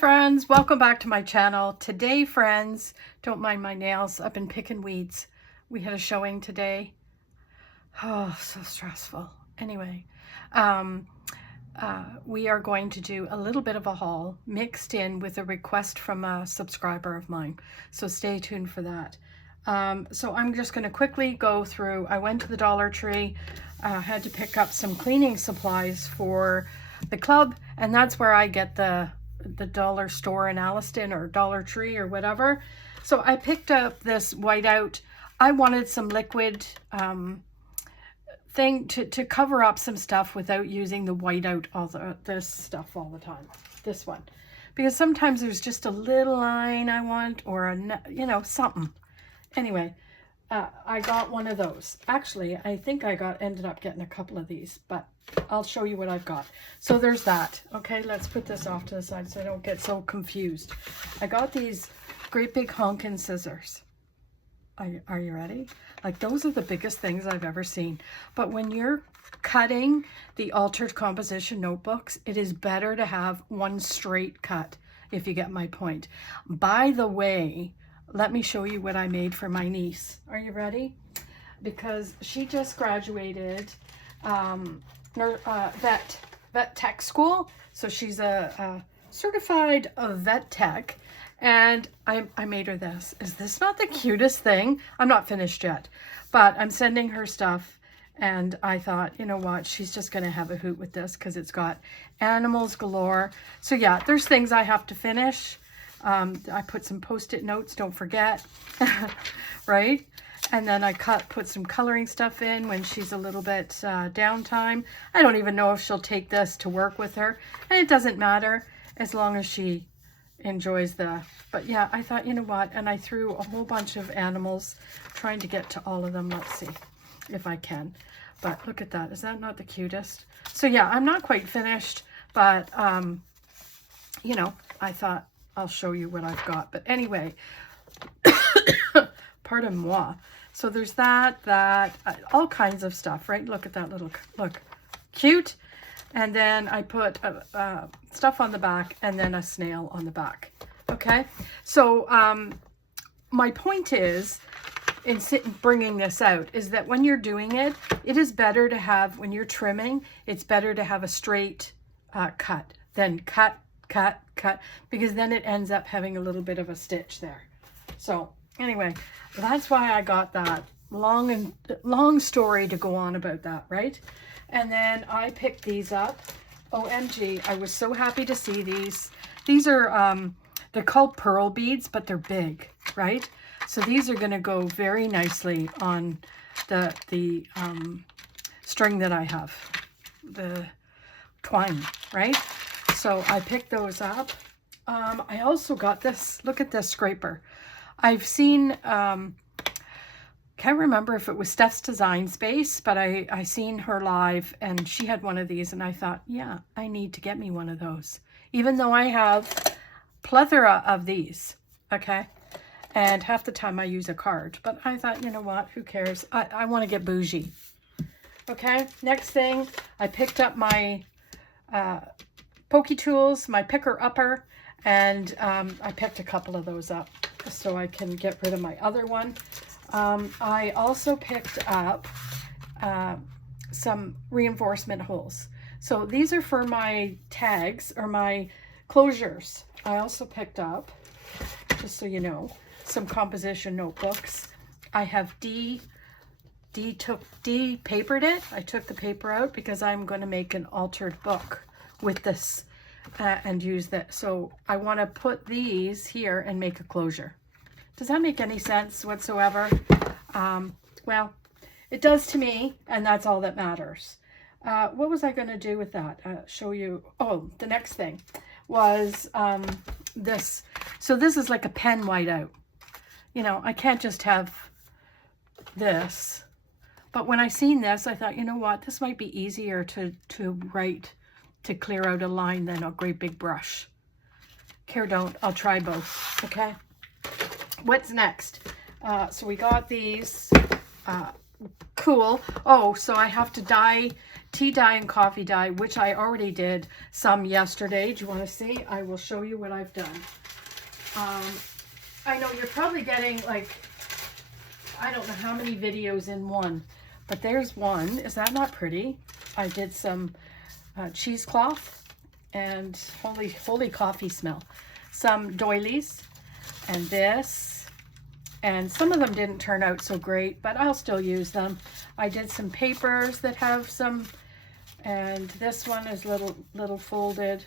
friends, welcome back to my channel. Today, friends, don't mind my nails, I've been picking weeds. We had a showing today. Oh, so stressful. Anyway, we are going to do a little bit of a haul mixed in with a request from a subscriber of mine. So stay tuned for that. So I'm just going to quickly go through. I went to the Dollar Tree, had to pick up some cleaning supplies for the club, and that's where I get the dollar store in Alliston or Dollar Tree or whatever. So I picked up this whiteout. I wanted some liquid thing to cover up some stuff without using the whiteout, this stuff all the time. This one, because sometimes there's just a little line I want, or something. Anyway, I got one of those. Actually, I think I ended up getting a couple of these, but I'll show you what I've got. So there's that. Okay, let's put this off to the side so I don't get so confused. I got these great big honkin' scissors. Are you ready? Like, those are the biggest things I've ever seen. But when you're cutting the altered composition notebooks, it is better to have one straight cut, if you get my point. By the way, let me show you what I made for my niece. Are you ready? Because she just graduated vet tech school. So she's a certified vet tech. And I made her this. Is this not the cutest thing? I'm not finished yet, but I'm sending her stuff. And I thought, you know what? She's just going to have a hoot with this because it's got animals galore. So yeah, there's things I have to finish. I put some post-it notes, don't forget, right? And then I put some coloring stuff in when she's a little bit downtime. I don't even know if she'll take this to work with her. And it doesn't matter as long as she enjoys but yeah, I thought, you know what? And I threw a whole bunch of animals, trying to get to all of them. Let's see if I can. But look at that. Is that not the cutest? So yeah, I'm not quite finished, but I thought I'll show you what I've got. But anyway, pardon moi. So there's that, all kinds of stuff, right? Look at that look, cute. And then I put stuff on the back and then a snail on the back. Okay. So my point is, in bringing this out, is that when you're doing it, it is better to have, when you're trimming, it's better to have a straight cut than cut, because then it ends up having a little bit of a stitch there. So anyway, that's why I got that. Long story to go on about that, right? And then I picked these up. OMG, I was so happy to see these. These are, they're called pearl beads, but they're big, right? So these are going to go very nicely on the string that I have, the twine, right? So I picked those up. I also got this. Look at this scraper. I've seen, can't remember if it was Steph's Design Space, but I seen her live and she had one of these, and I thought, yeah, I need to get me one of those, even though I have plethora of these, okay? And half the time I use a card, but I thought, you know what, who cares? I want to get bougie. Okay, next thing, I picked up my pokey tools, my picker-upper, and I picked a couple of those up so I can get rid of my other one. I also picked up some reinforcement holes. So these are for my tags or my closures. I also picked up, just so you know, some composition notebooks. I have de-papered it. I took the paper out because I'm going to make an altered book with this and use that. So I want to put these here and make a closure. Does that make any sense whatsoever? Well, it does to me, and that's all that matters. What was I going to do with that? Show you. Oh, the next thing was this. So this is like a pen whiteout. You know, I can't just have this. But when I seen this, I thought, you know what? This might be easier to write, to clear out a line than a great big brush. Care don't. I'll try both. Okay. What's next? So we got these. Cool. Oh, so I have to tea dye and coffee dye, which I already did some yesterday. Do you want to see? I will show you what I've done. I know you're probably getting like, I don't know how many videos in one, but there's one. Is that not pretty? I did some cheesecloth and holy coffee smell. Some doilies and this, and some of them didn't turn out so great, but I'll still use them. I did some papers that have some, and this one is little folded,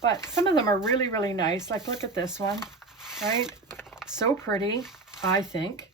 but some of them are really, really nice. Like, look at this one, right? So pretty, I think.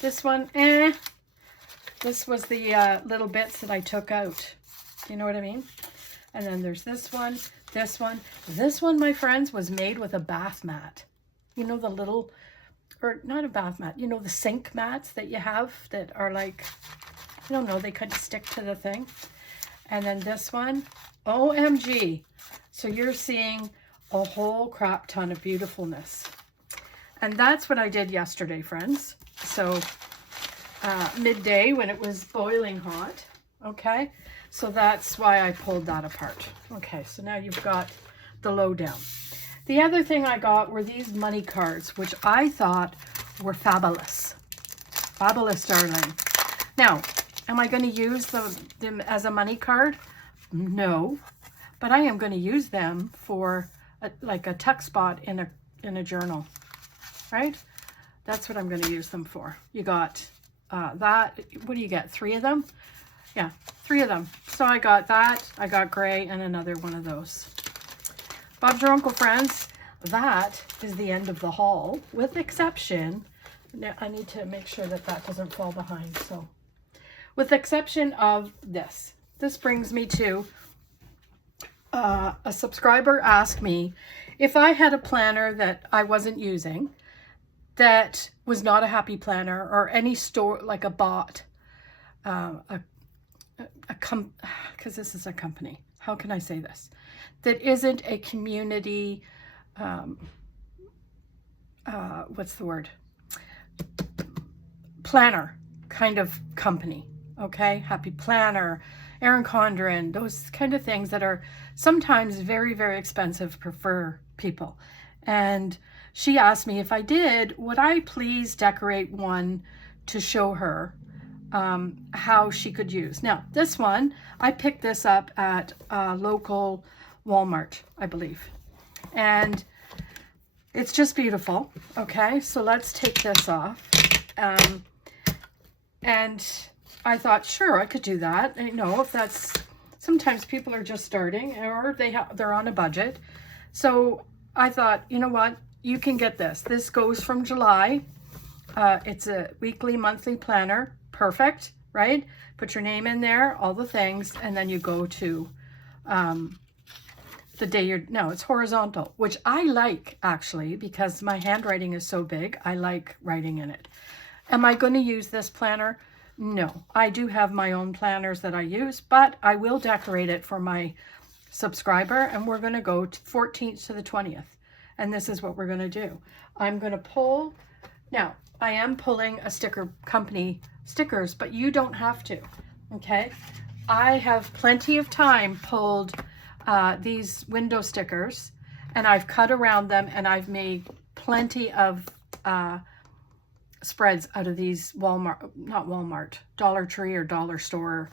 This one, This was the little bits that I took out. You know what I mean? And then there's this one, this one. This one, my friends, was made with a bath mat. You know, the little, or not a bath mat, you know, the sink mats that you have that are like, I don't know, they kind of stick to the thing. And then this one, OMG. So you're seeing a whole crap ton of beautifulness. And that's what I did yesterday, friends. So midday when it was boiling hot. Okay, so that's why I pulled that apart. Okay, so now you've got the lowdown. The other thing I got were these money cards, which I thought were fabulous. Fabulous, darling. Now, am I going to use them as a money card? No, but I am going to use them for like a tuck spot in a journal, right? That's what I'm going to use them for. You got that. What do you get? 3 of them? Yeah, 3 of them. So I got that. I got gray and another one of those. Bob's your uncle, friends. That is the end of the haul, with exception. Now I need to make sure that that doesn't fall behind. So, with exception of this. This brings me to a subscriber asked me if I had a planner that I wasn't using, that was not a happy planner, or any store, like a bot, because this is a company. How can I say this? That isn't a community, what's the word? Planner kind of company, okay? Happy Planner, Erin Condren, those kind of things that are sometimes very, very expensive for people. And she asked me if I did, would I please decorate one to show her how she could use. Now, this one, I picked this up at a local Walmart, I believe. And it's just beautiful. Okay, so let's take this off. And I thought, sure, I could do that. You know, if that's, sometimes people are just starting or they're on a budget. So I thought, you know what, you can get this. This goes from July. It's a weekly, monthly planner. Perfect, right? Put your name in there, all the things, and then you go to the day no, it's horizontal, which I like actually, because my handwriting is so big. I like writing in it. Am I going to use this planner? No, I do have my own planners that I use, but I will decorate it for my subscriber, and we're going to go 14th to the 20th. And this is what we're going to do. I'm going to pull, now I am pulling a sticker company stickers, but you don't have to, okay? I have plenty of time pulled these window stickers, and I've cut around them, and I've made plenty of spreads out of these Walmart, Dollar Tree or Dollar Store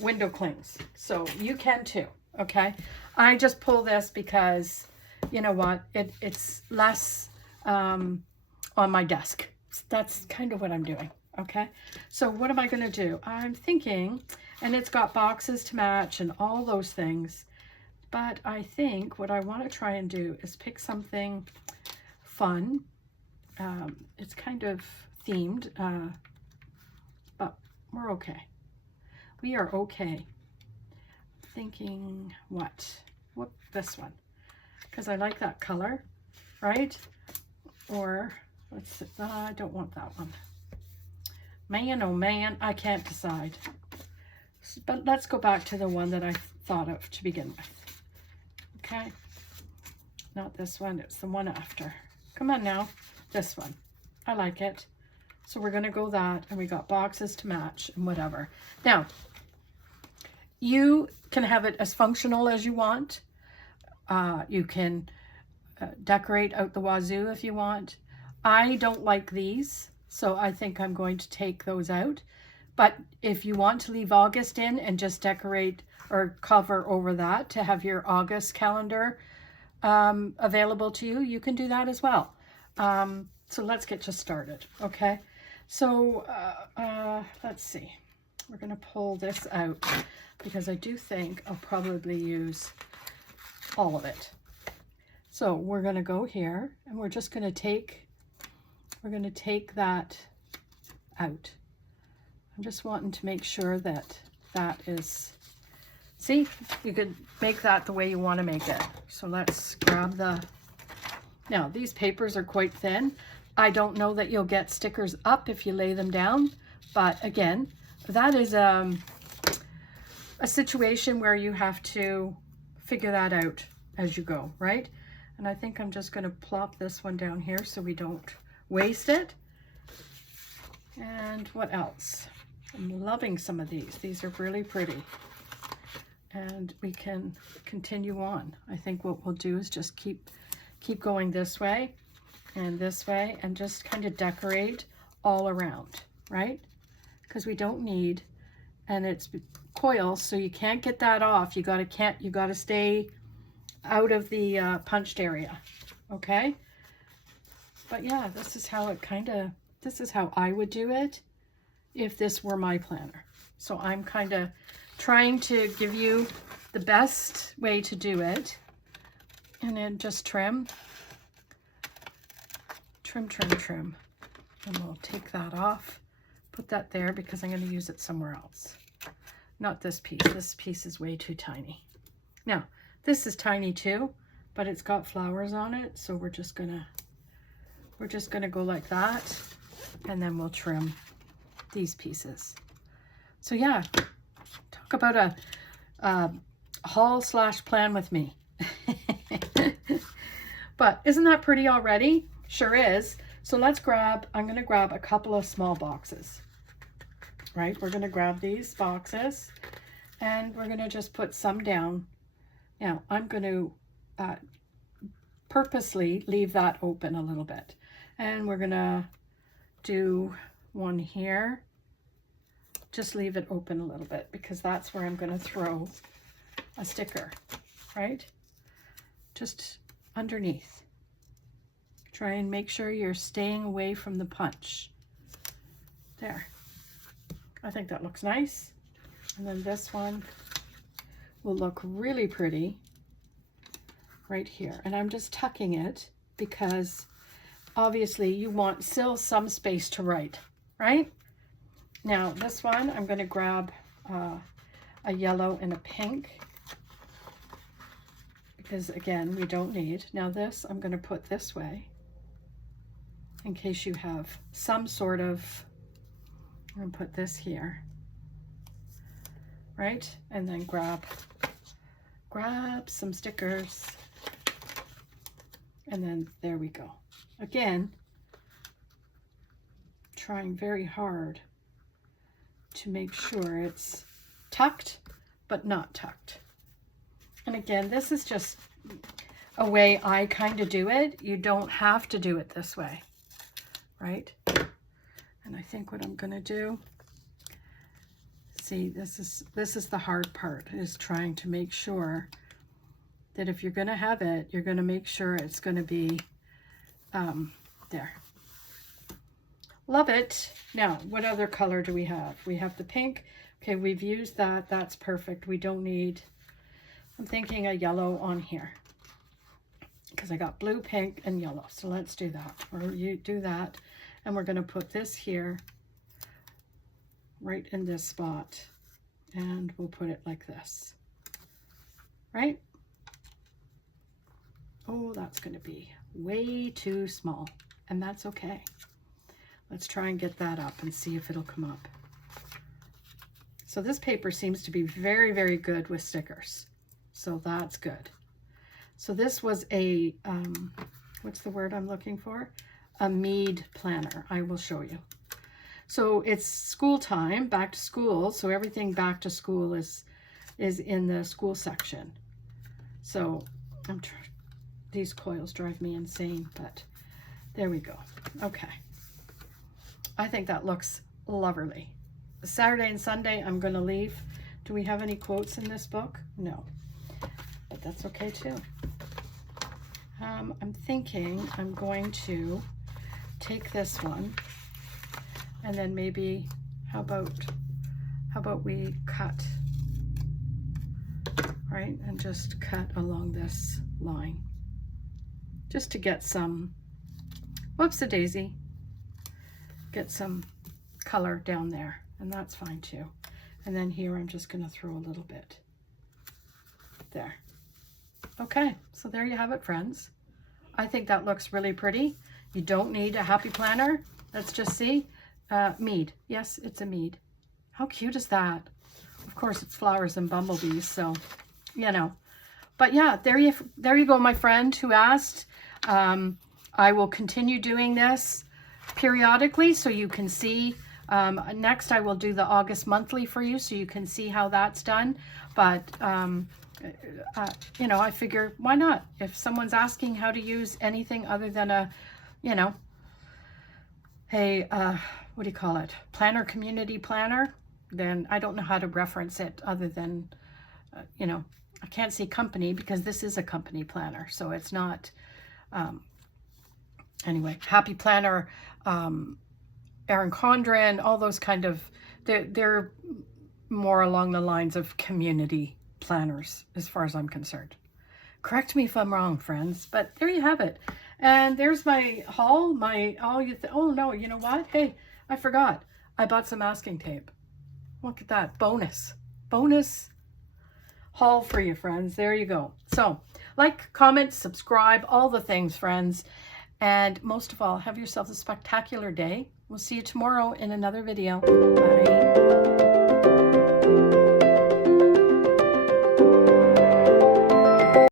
window clings. So you can too, okay? I just pull this because, you know what, it's less on my desk. That's kind of what I'm doing, okay? So what am I going to do? I'm thinking, and it's got boxes to match and all those things, but I think what I want to try and do is pick something fun. It's kind of themed, but we're okay. We are okay. Thinking this one, because I like that color, right? Or let's I don't want that one. Man, oh man, I can't decide. But let's go back to the one that I thought of to begin with. Okay, not this one, it's the one after. Come on now, this one. I like it. So we're gonna go that, and we got boxes to match and whatever. Now, You can have it as functional as you want. You can decorate out the wazoo if you want. I don't like these, so I think I'm going to take those out. But if you want to leave August in and just decorate or cover over that to have your August calendar available to you, you can do that as well. So let's get just started, okay? So let's see. We're going to pull this out because I do think I'll probably use all of it. So we're going to go here and we're just going to take that out. I'm just wanting to make sure that that is, see, you could make that the way you want to make it. So let's grab the, now these papers are quite thin. I don't know that you'll get stickers up if you lay them down, but again, that is a situation where you have to figure that out as you go, right? And I think I'm just going to plop this one down here so we don't waste it. And what else? I'm loving some of these. These are really pretty. And we can continue on. I think what we'll do is just keep going this way and just kind of decorate all around, right? Because we don't need, and it's coil, so you can't get that off. You gotta stay out of the punched area, okay? But yeah, this is how I would do it if this were my planner. So I'm kind of trying to give you the best way to do it. And then just trim. And we'll take that off. Put that there because I'm going to use it somewhere else. Not this piece. This piece is way too tiny. Now, this is tiny too, but it's got flowers on it. So we're just gonna go like that. And then we'll trim these pieces. So yeah, talk about a haul / plan with me. But isn't that pretty already? Sure is. So let's I'm going to grab a couple of small boxes, right? We're going to grab these boxes and we're going to just put some down. Now I'm going to purposely leave that open a little bit. And we're going to do one here. Just leave it open a little bit because that's where I'm going to throw a sticker, right? Just underneath. Try and make sure you're staying away from the punch. There. I think that looks nice. And then this one will look really pretty right here. And I'm just tucking it because obviously you want still some space to write, right? Now this one, I'm going to grab a yellow and a pink because again, we don't need. Now this, I'm going to put this way in case you have some sort of, I'm going to put this here, right? And then grab some stickers. And then there we go. Again, trying very hard to make sure it's tucked, but not tucked. And again, this is just a way I kind of do it. You don't have to do it this way, right? And I think what I'm going to do, see, this is the hard part, is trying to make sure that if you're going to have it, you're going to make sure it's going to be there. Love it. Now, what other color do we have? We have the pink. Okay, we've used that. That's perfect. We don't need, I'm thinking a yellow on here because I got blue, pink, and yellow. So let's do that. Or you do that. And we're going to put this here right in this spot. And we'll put it like this. Right? Oh, that's going to be way too small. And that's okay. Let's try and get that up and see if it'll come up. So this paper seems to be very, very good with stickers. So that's good. So this was a, what's the word I'm looking for? A Mead planner. I will show you. So it's school time, back to school. So everything back to school is is in the school section. So these coils drive me insane, but there we go. Okay. I think that looks lovely. Saturday and Sunday, I'm going to leave. Do we have any quotes in this book? No, but that's okay too. I'm thinking I'm going to take this one, and then maybe, how about we cut, right? And just cut along this line, just to get some, whoops-a-daisy, get some color down there, and that's fine too. And then here I'm just going to throw a little bit there. Okay, so there you have it, friends. I think that looks really pretty. You don't need a happy planner. Let's just see. Mead. Yes, it's a mead. How cute is that? Of course, it's flowers and bumblebees, so, you know. But yeah, there you go, my friend who asked. I will continue doing this periodically so you can see. Next, I will do the August monthly for you so you can see how that's done. But, you know, I figure, why not? If someone's asking how to use anything other than a, you know, what do you call it? Planner, community planner, then I don't know how to reference it other than, you know, I can't say company because this is a company planner. So it's not, anyway, Happy Planner, Erin Condren, all those kind of, they're more along the lines of community planners as far as I'm concerned. Correct me if I'm wrong, friends, but there you have it. And there's my haul, oh no, you know what? Hey, I forgot. I bought some masking tape. Look at that, bonus haul for you, friends. There you go. So like, comment, subscribe, all the things, friends. And most of all, have yourself a spectacular day. We'll see you tomorrow in another video. Bye.